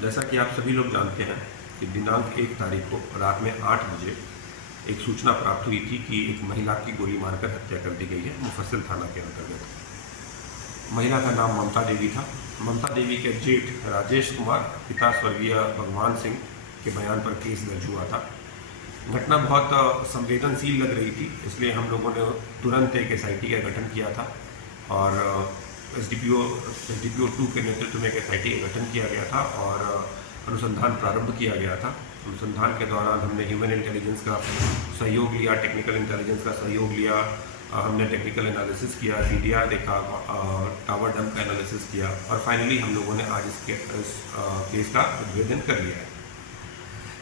जैसा कि आप सभी लोग जानते हैं कि दिनांक 1 तारीख को रात में 8 बजे एक सूचना प्राप्त हुई थी कि एक महिला की गोली मारकर हत्या कर दी गई है मुफस्सिल थाना के अंतर्गत। महिला का नाम ममता देवी था। ममता देवी के जेठ राजेश कुमार पिता स्वर्गीय भगवान सिंह के बयान पर केस दर्ज हुआ था। घटना बहुत संवेदनशील लग रही थी, इसलिए हम लोगों ने तुरंत एक SIT का गठन किया था और SDPO 2 के नेतृत्व में एक SIT का गठन किया गया था और अनुसंधान प्रारंभ किया गया था। अनुसंधान के दौरान हमने ह्यूमन इंटेलिजेंस का सहयोग लिया, टेक्निकल इंटेलिजेंस का सहयोग लिया, हमने टेक्निकल एनालिसिस किया, CDR देखा, टावर डंप का एनालिसिस किया और फाइनली हम लोगों ने आज इस केस का उद्भेदन कर लिया है।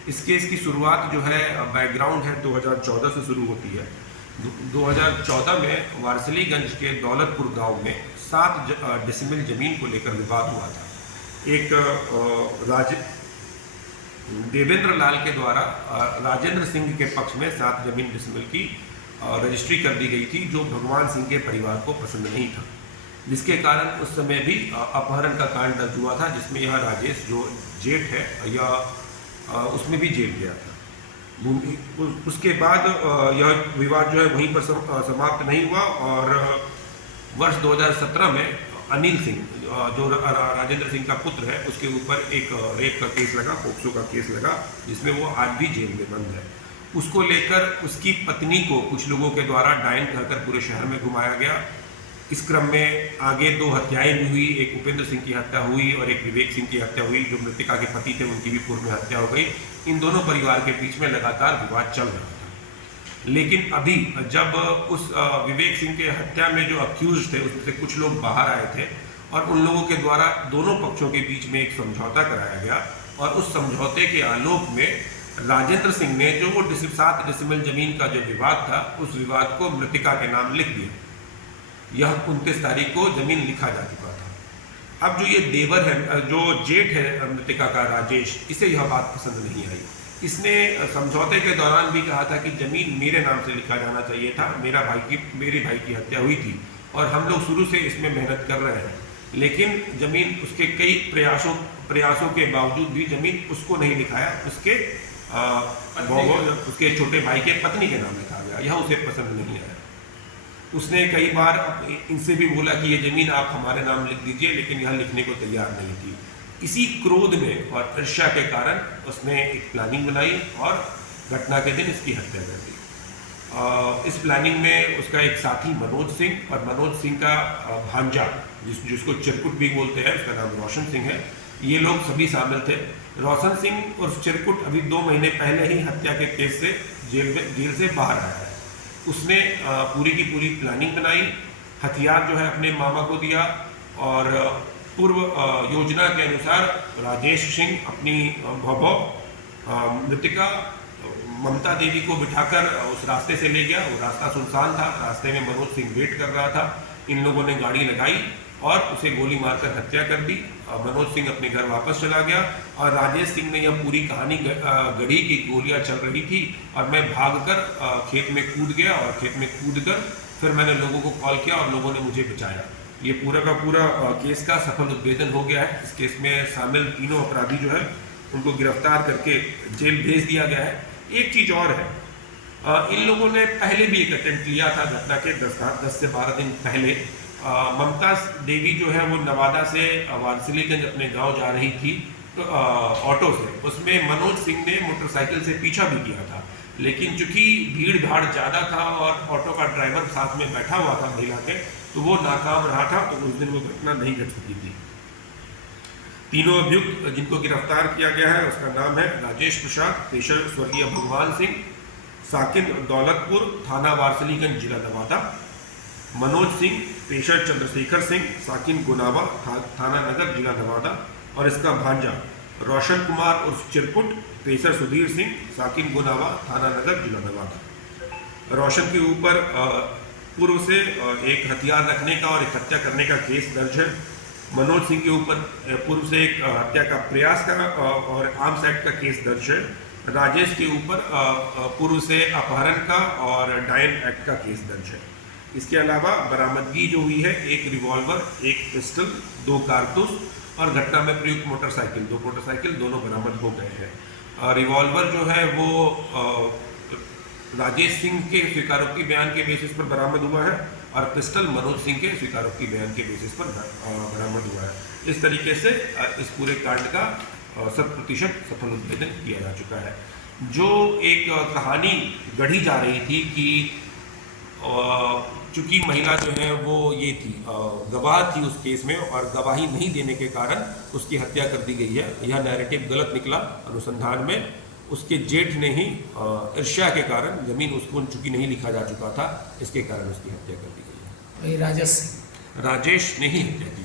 इस केस की शुरुआत जो है, बैकग्राउंड है 2014 से शुरू होती है। 2014 में वारसलीगंज के दौलतपुर गांव में 7 डेसिमल जमीन को लेकर विवाद हुआ था। एक देवेंद्र लाल के द्वारा राजेंद्र सिंह के पक्ष में 7 जमीन डेसिमल की रजिस्ट्री कर दी गई थी, जो भगवान सिंह के परिवार को पसंद नहीं था, जिसके कारण उस समय भी अपहरण का कांड दर्ज हुआ था, जिसमें यह राजेश जो जेठ है या उसमें भी जेल गया था। उसके बाद यह विवाद जो है वहीं पर समाप्त नहीं हुआ और वर्ष 2017 में अनिल सिंह जो राजेंद्र सिंह का पुत्र है, उसके ऊपर एक रेप का केस लगा, पोक्सो का केस लगा, जिसमें वो आज भी जेल में बंद है। उसको लेकर उसकी पत्नी को कुछ लोगों के द्वारा डायन कहकर पूरे शहर में घुमाया गया। इस क्रम में आगे 2 हत्याएं भी हुई, एक उपेंद्र सिंह की हत्या हुई और एक विवेक सिंह की हत्या हुई, जो मृतका के पति थे उनकी भी पूर्व में हत्या हो गई। इन दोनों परिवार के बीच में लगातार विवाद चल रहा था। लेकिन अभी जब उस विवेक सिंह के हत्या में जो अक्यूज थे उसमें से कुछ लोग बाहर आए थे और उन लोगों के द्वारा दोनों पक्षों के बीच में एक समझौता कराया गया और उस समझौते के आलोक में राजेंद्र सिंह ने जो वो 7 डेसिमल जमीन का जो विवाद था, उस विवाद को मृतिका के नाम लिख दिया। यह 29 तारीख को जमीन लिखा जा चुका था। अब जो ये देवर है, जो जेठ है मृतिका का राजेश, इसे यह बात पसंद नहीं आई। इसने समझौते के दौरान भी कहा था कि जमीन मेरे नाम से लिखा जाना चाहिए था, मेरे भाई की हत्या हुई थी और हम लोग शुरू से इसमें मेहनत कर रहे हैं, लेकिन जमीन उसके कई प्रयासों के बावजूद भी जमीन उसको नहीं लिखाया, उसके छोटे भाई के पत्नी के नाम लिखा गया। यह उसे पसंद नहीं आया। उसने कई बार इनसे भी बोला कि ये जमीन आप हमारे नाम लिख दीजिए, लेकिन यह लिखने को तैयार नहीं थी। इसी क्रोध में और ईर्ष्या के कारण उसने एक प्लानिंग बनाई और घटना के दिन इसकी हत्या कर दी। इस प्लानिंग में उसका एक साथी मनोज सिंह और मनोज सिंह का भांजा जिसको चिरकुट भी बोलते हैं, उसका नाम रोशन सिंह है, ये लोग सभी शामिल थे। रोशन सिंह और चिरकुट अभी 2 महीने पहले ही हत्या के केस से जेल से बाहर आया है। उसने पूरी की पूरी प्लानिंग बनाई, हथियार जो है अपने मामा को दिया और पूर्व योजना के अनुसार राजेश सिंह अपनी मृतिका ममता देवी को बिठाकर उस रास्ते से ले गया। वो रास्ता सुनसान था, रास्ते में मनोज सिंह वेट कर रहा था। इन लोगों ने गाड़ी लगाई और उसे गोली मारकर हत्या कर दी। मनोज सिंह अपने घर वापस चला गया और राजेश सिंह ने यह पूरी कहानी गढ़ी की गोलियां चल रही थी और मैं भागकर खेत में कूद गया और खेत में कूदकर फिर मैंने लोगों को कॉल किया और लोगों ने मुझे बचाया। ये पूरा का पूरा केस का सफल उद्भेदन हो गया है। इस केस में शामिल तीनों अपराधी जो है उनको गिरफ्तार करके जेल भेज दिया गया है। एक चीज़ और है, इन लोगों ने पहले भी एक अटेम्प्ट लिया था घटना के 10 से 12 दिन पहले। ममता देवी जो है वो नवादा से वारसिलीगंज अपने गांव जा रही थी तो ऑटो से, उसमें मनोज सिंह ने मोटरसाइकिल से पीछा भी किया था, लेकिन चूंकि भीड़ भाड़ ज़्यादा था और ऑटो का ड्राइवर साथ में बैठा हुआ था महिला के, तो वो नाकाम रहा था, तो उस दिन वो घटना नहीं घट सकी थी। तीनों अभियुक्त जिनको गिरफ्तार किया गया है उसका नाम है राजेश प्रसाद, पेशर स्वर्गीय भगवान सिंह, साकिन दौलतपुर, थाना वारसिलीगंज, जिला नवादा, मनोज सिंह, पेशर चंद्रशेखर सिंह, साकिन गुनावा, थाना नगर, जिला नवादा, और इसका भांजा रोशन कुमार उर्फ चिरकुट, पेशर सुधीर सिंह, साकिन गुनावा, थाना नगर, जिला नवादा। रोशन के ऊपर पूर्व से एक हथियार रखने का और एक हत्या करने का केस दर्ज है। मनोज सिंह के ऊपर पूर्व से एक हत्या का प्रयास का और आर्म्स एक्ट का केस दर्ज है। राजेश के ऊपर पूर्व से अपहरण का और डायन एक्ट का केस दर्ज है। इसके अलावा बरामदगी जो हुई है, एक रिवॉल्वर, एक पिस्टल, 2 कारतूस और घटना में प्रयुक्त मोटरसाइकिल, 2 मोटरसाइकिल दोनों बरामद हो गए हैं। रिवॉल्वर जो है वो राजेश सिंह के स्वीकारोक्ति बयान के बेसिस पर बरामद हुआ है और पिस्टल मनोज सिंह के स्वीकारोक्ति बयान के बेसिस पर बरामद हुआ है। इस तरीके से इस पूरे कांड का 100% सफल उद्भेदन किया जा चुका है। जो एक कहानी गढ़ी जा रही थी कि चूंकि महिला जो है वो ये थी गवाह थी उस केस में और गवाही नहीं देने के कारण उसकी हत्या कर दी गई है, यह नैरेटिव गलत निकला। अनुसंधान में उसके जेठ ने ही ईर्ष्या के कारण, जमीन उसको चूंकि नहीं लिखा जा चुका था, इसके कारण उसकी हत्या कर दी गई है। वही राजेश ने ही हत्या की।